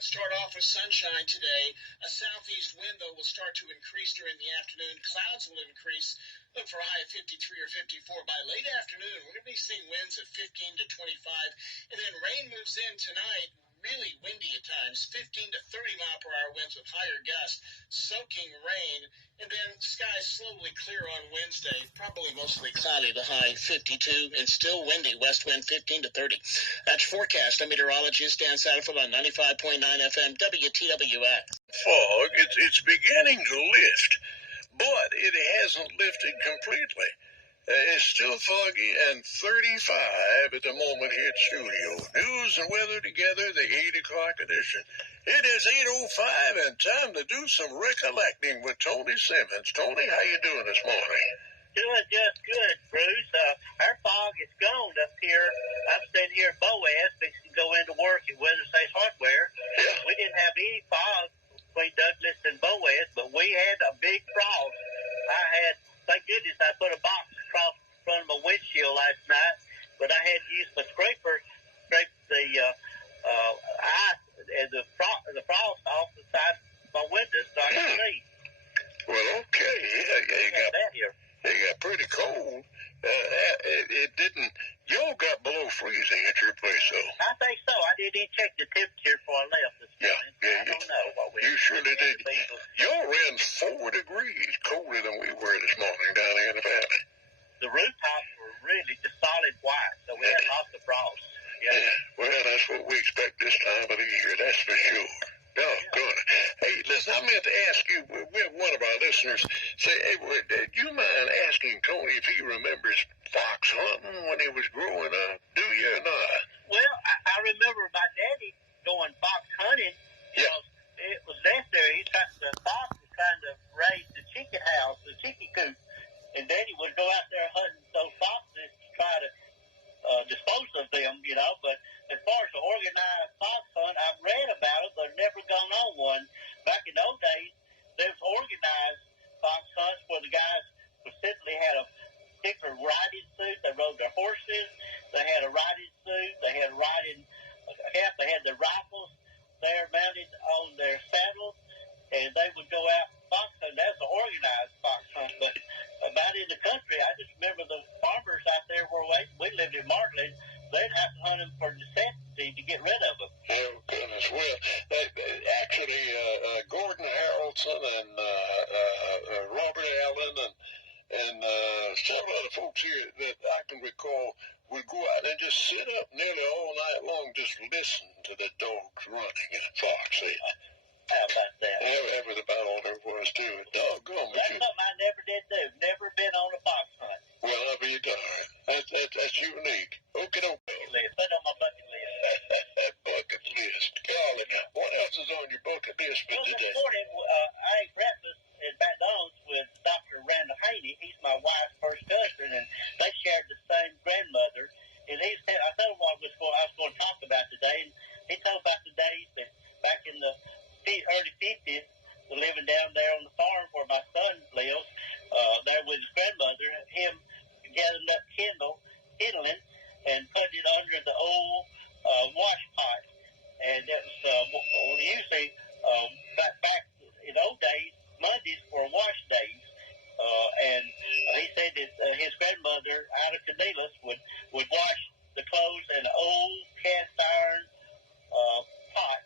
Start off with sunshine today. A southeast wind, though, will start to increase during the afternoon. Clouds will increase. Look for a high of 53 or 54. By late afternoon, we're going to be seeing winds of 15 to 25. And then rain moves in tonight. Really windy at times, 15 to 30 mile per hour winds with higher gusts, soaking rain, and then skies slowly clear on Wednesday, probably mostly cloudy, the high 52, and still windy, west wind 15 to 30. That's forecast. I'm meteorologist Dan Satterfield on 95.9 FM, WTWX. Fog, it's beginning to lift, but it hasn't lifted completely. It's still foggy and 35 at the moment here at studio. News and weather together, the 8 o'clock edition. It is 8:05 and time to do some recollecting with Tony Simmons. Tony, how you doing this morning? Doing just good, Bruce. Our fog is gone up here. I'm sitting here at Boaz, fixing to go into work at Weathersafe Hardware. Yeah. We didn't have any fog between Douglas and Boaz, but we had a big frost. Thank goodness, I put a box across the front of my windshield last night, but I had to use my scraper, scrape the ice and the frost off the side of my window so I could see. Well, okay. It got pretty cold. It didn't. Y'all got below freezing at your place, though. I think so. I didn't even check the temperature before I left this morning. I don't know what we. You surely did. Y'all ran 4 degrees colder than we were this morning down here in the valley. The rooftops were really just solid white, so we had lots of frost. Yeah. Well, that's what we expect this time of the year. That's for sure. Oh, good. Hey, listen, I meant to ask you, we have one of our listeners say, hey, do you mind asking Tony if he remembers fox hunting when he was growing up? Do you or not? Well, I remember my daddy going fox hunting. Yeah. It was necessary. The fox was trying to raise the chicken house, the chicken coop, and Daddy would go out there hunting those foxes to try to dispose of them, but as far as the organized fox hunt, I've read about it, but I've never gone on one. Back in those days, there was organized fox hunts where the guys specifically had a particular riding suit. They rode their horses. They had a riding suit. They had a riding cap. They had their rifles there mounted on their saddles, and they would go out fox hunting. That's an organized fox hunt. But about in the country, I just remember the farmers out there where we lived in Martland, they'd have to hunt them for necessity to get rid of them. Oh, goodness. Well, actually, Gordon Harrelson and Robert Allen and several other folks here that I can recall would go out and just sit up nearly all night long, just listen to the dogs running and foxing. How about that? That was about all there was to it. Doggone. That's something I never did do. Never been on a fox hunt. Well, I'll be darned. That's unique. Okay, Put it on my bucket list. Bucket list. Golly. What else is on your bucket list for today? This morning, I ate breakfast at McDonald's with Dr. Randall Haney. He's my wife's first husband, and they shared the same grandmother. And I told him what I was going to talk about today, and he told about the days that back in the early 50s, living down there on the farm where my son lives, there with his grandmother, him gathering up kindling and putting it under the old wash pot. And that was usually back in old days, Mondays were wash days. And he said that his grandmother, out of Cornelius, would wash the clothes in an old cast iron pot,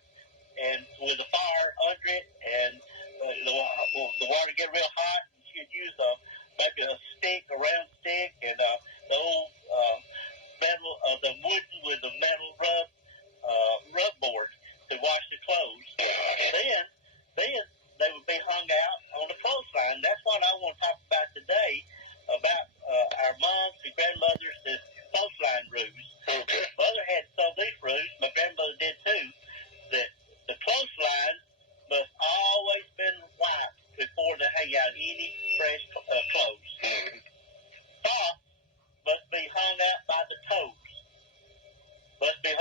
and with a fire under it, and the water get real hot, and she'd use maybe a round stick, and the old metal, the wooden with the metal rub board to wash the clothes. Then they would be hung out on the clothesline. That's what I want to talk about today, about our moms and grandmothers' clothesline ruse. Okay. Mother had sold these rules, my grandmother did too, that the clothesline must always been wiped before they hang out any fresh clothes. Mm-hmm. Socks must be hung out by the toes. Must be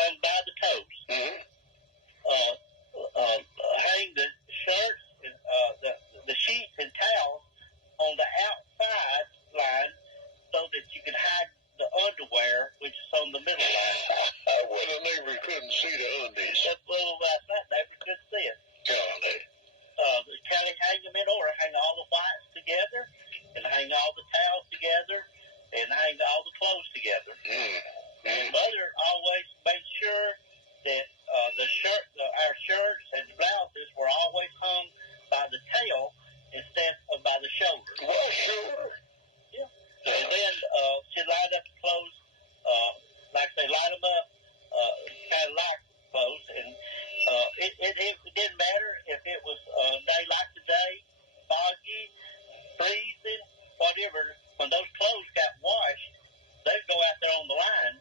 our shirts and blouses were always hung by the tail instead of by the shoulder. Well, sure. Yeah. And then she'd line up the clothes, like they line them up, kind of like clothes, and it didn't matter if it was a day like today, foggy, freezing, whatever. When those clothes got washed, they'd go out there on the line,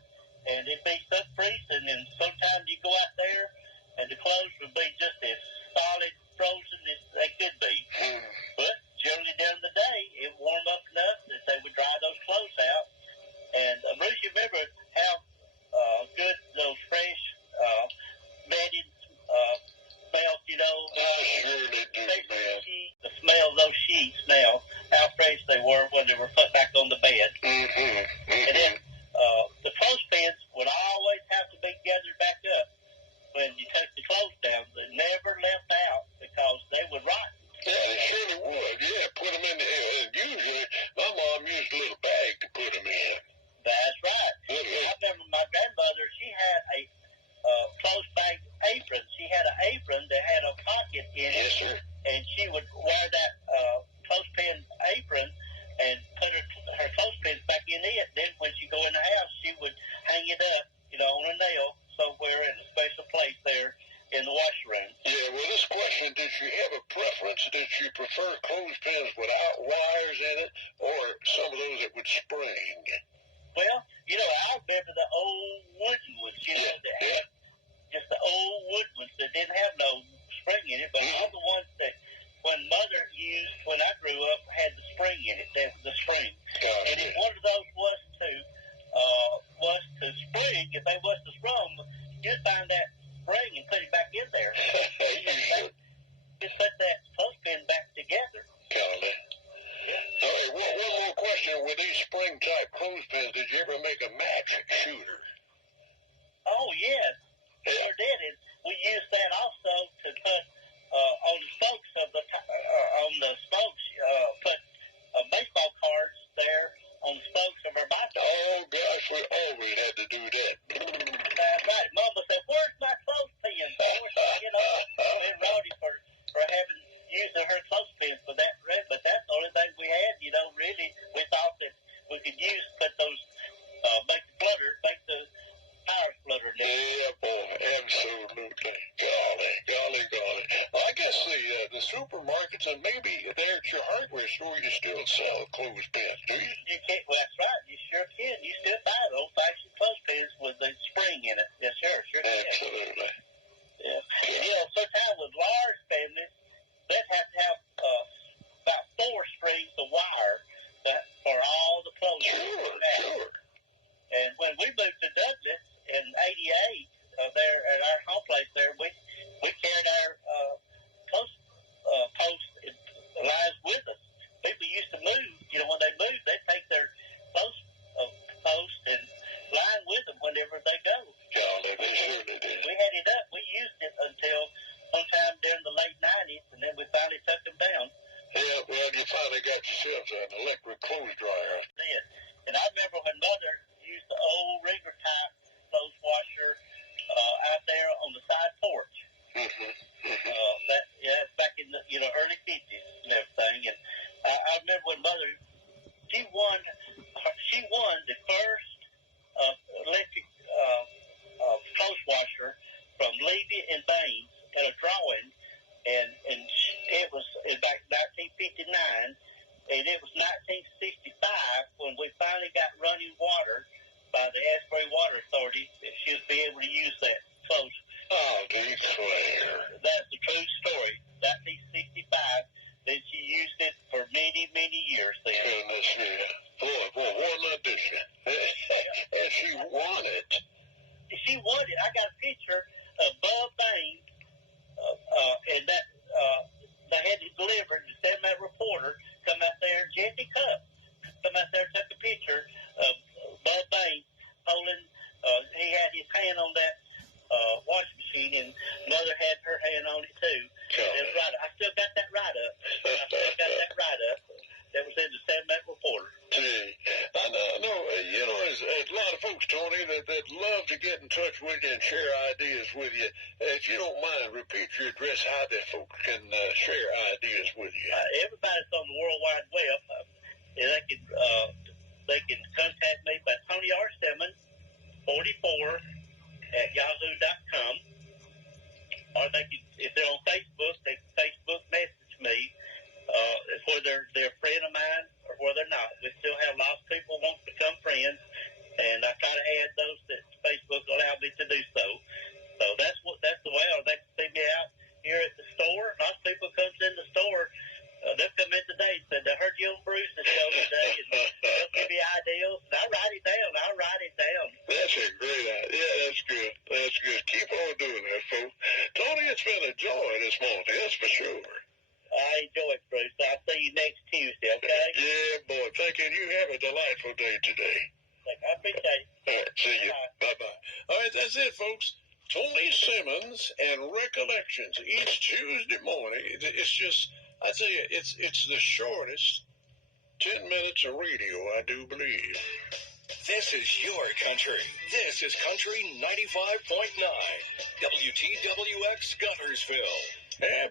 and it'd be so freezing, and sometimes you go out there, and the clothes would be just as solid, frozen as they could be. But generally during the day, it warmed up enough that they would dry those clothes out. And Bruce, you remember how good those fresh bedded smelled, you know? I surely do, man. The smell of those sheets now, how fresh they were when they were put back on the bed. And then the clothespins would always have to be gathered back up when you took the clothes down. They never left out because they would rot. Yeah, they surely would. Yeah, put them in the and usually my mom used a little bag to put them in. That's right. I remember my grandmother, she had a clothes bag apron. She had an apron that had a pocket in it. Yes, sir. And she would wear that clothespin apron and put her clothespins back in it. Then when she go in the house, she would hang it up, you know, on a nail somewhere in a special place there in the washroom. Yeah, well, this question, did she have a preference? Did she prefer clothespins without wires in it or some of those that would spring? Well, you know, I remember the old wooden ones, you know, that had just the old wood ones that didn't have no spring in it, but all the ones that when Mother used when I grew up had the spring in it, the spring. And if one of those was to spring, if they was to sprung, you'd find that spring and put it back in there. Just put that clothespin back together. Golly. Yeah. All right, one more question. With these spring-type clothespins, did you ever make a match shooter? Oh, yes. Sure did. And we used that also to put on the spokes of the put baseball cards there on the spokes of our bicycle. Oh gosh, we always had to do that. That's right. Mama said, "Where's my clothespin?" You know, and Roddy for using her clothespins for that red, but that's the only thing we had. You know, really, we thought that we could put those make the power splitter. Yeah, boy, absolutely. Golly. Well, I guess the supermarkets and maybe there at your hardware store, you still sell clothespins, do you? You can't. Well, that's right. You sure can. You still buy old-fashioned clothespins with the spring in it. Yes, sir. Sure can. Absolutely. Yeah. You know, sometimes with large families, they'd have to have about 4 strings of wire for all the clothes. Sure. And when we moved to Douglas in '88, there at our home place there, we carried our post lines with us. People used to move. You know, when they moved, they'd take their post and line with them whenever they go. Golly, they surely did. We had it up. We used it until sometime during the late '90s, and then we finally took them down. Yeah, well, you finally got yourself an electric clothes dryer. Did. And I remember when Mother used the old Rigger type clothes washer out there on the side porch. Back in the early '50s and everything. And I remember when Mother she won the first electric clothes washer from Levy and Baines at a drawing, and it was back in 1959, and it was 1965 when we finally got running water by the Asbury Water Authority that she would be able to use that clothes. Oh, declare. That's the true story. 1965, then she used it for many, many years then. Goodness, yeah. Boy, what an addition. And she won it. She won it. I got a picture of Bub Baines, and that they had it delivered. The semi reporter come out there, Jesse Cup, come out there and took a picture of Bub Baines holding. He had his hand on that washing machine, and Mother had her hand on it too. Right. I still got that write-up. That was in the Semi Reporter. I know, there's a lot of folks, Tony, that love to get in touch with you and share ideas with you. If if you don't mind, repeat your address, how the folks can share ideas with you. Everybody's on the World Wide Web. They can contact me by Tony R. Simmons, 44 at yahoo.com. Or they can, if they're on Facebook, they can Facebook message me, whether they're a friend of mine or whether they're not. We still have lots of people who want to become friends, and I try to add those that Facebook allow me to do so. So that's the way. Or they can see me out here at the store. Lots of people comes in the store. They'll come in today and said, I heard you on Bruce's show today, and they'll give me ideas. And I'll write it down. That's a great idea. Yeah, that's good. That's good. Keep on doing that, folks. Tony, it's been a joy this morning. That's for sure. I enjoy it, Bruce. I'll see you next Tuesday, okay? Yeah, boy. Thank you. You have a delightful day today. I appreciate it. All right. See you. Bye-bye. All right, that's it, folks. Tony Simmons and Recollections each Tuesday morning. It's just, I tell you, it's the shortest 10 minutes of radio, I do believe. This is your country. This is Country 95.9. WTWX Guntersville.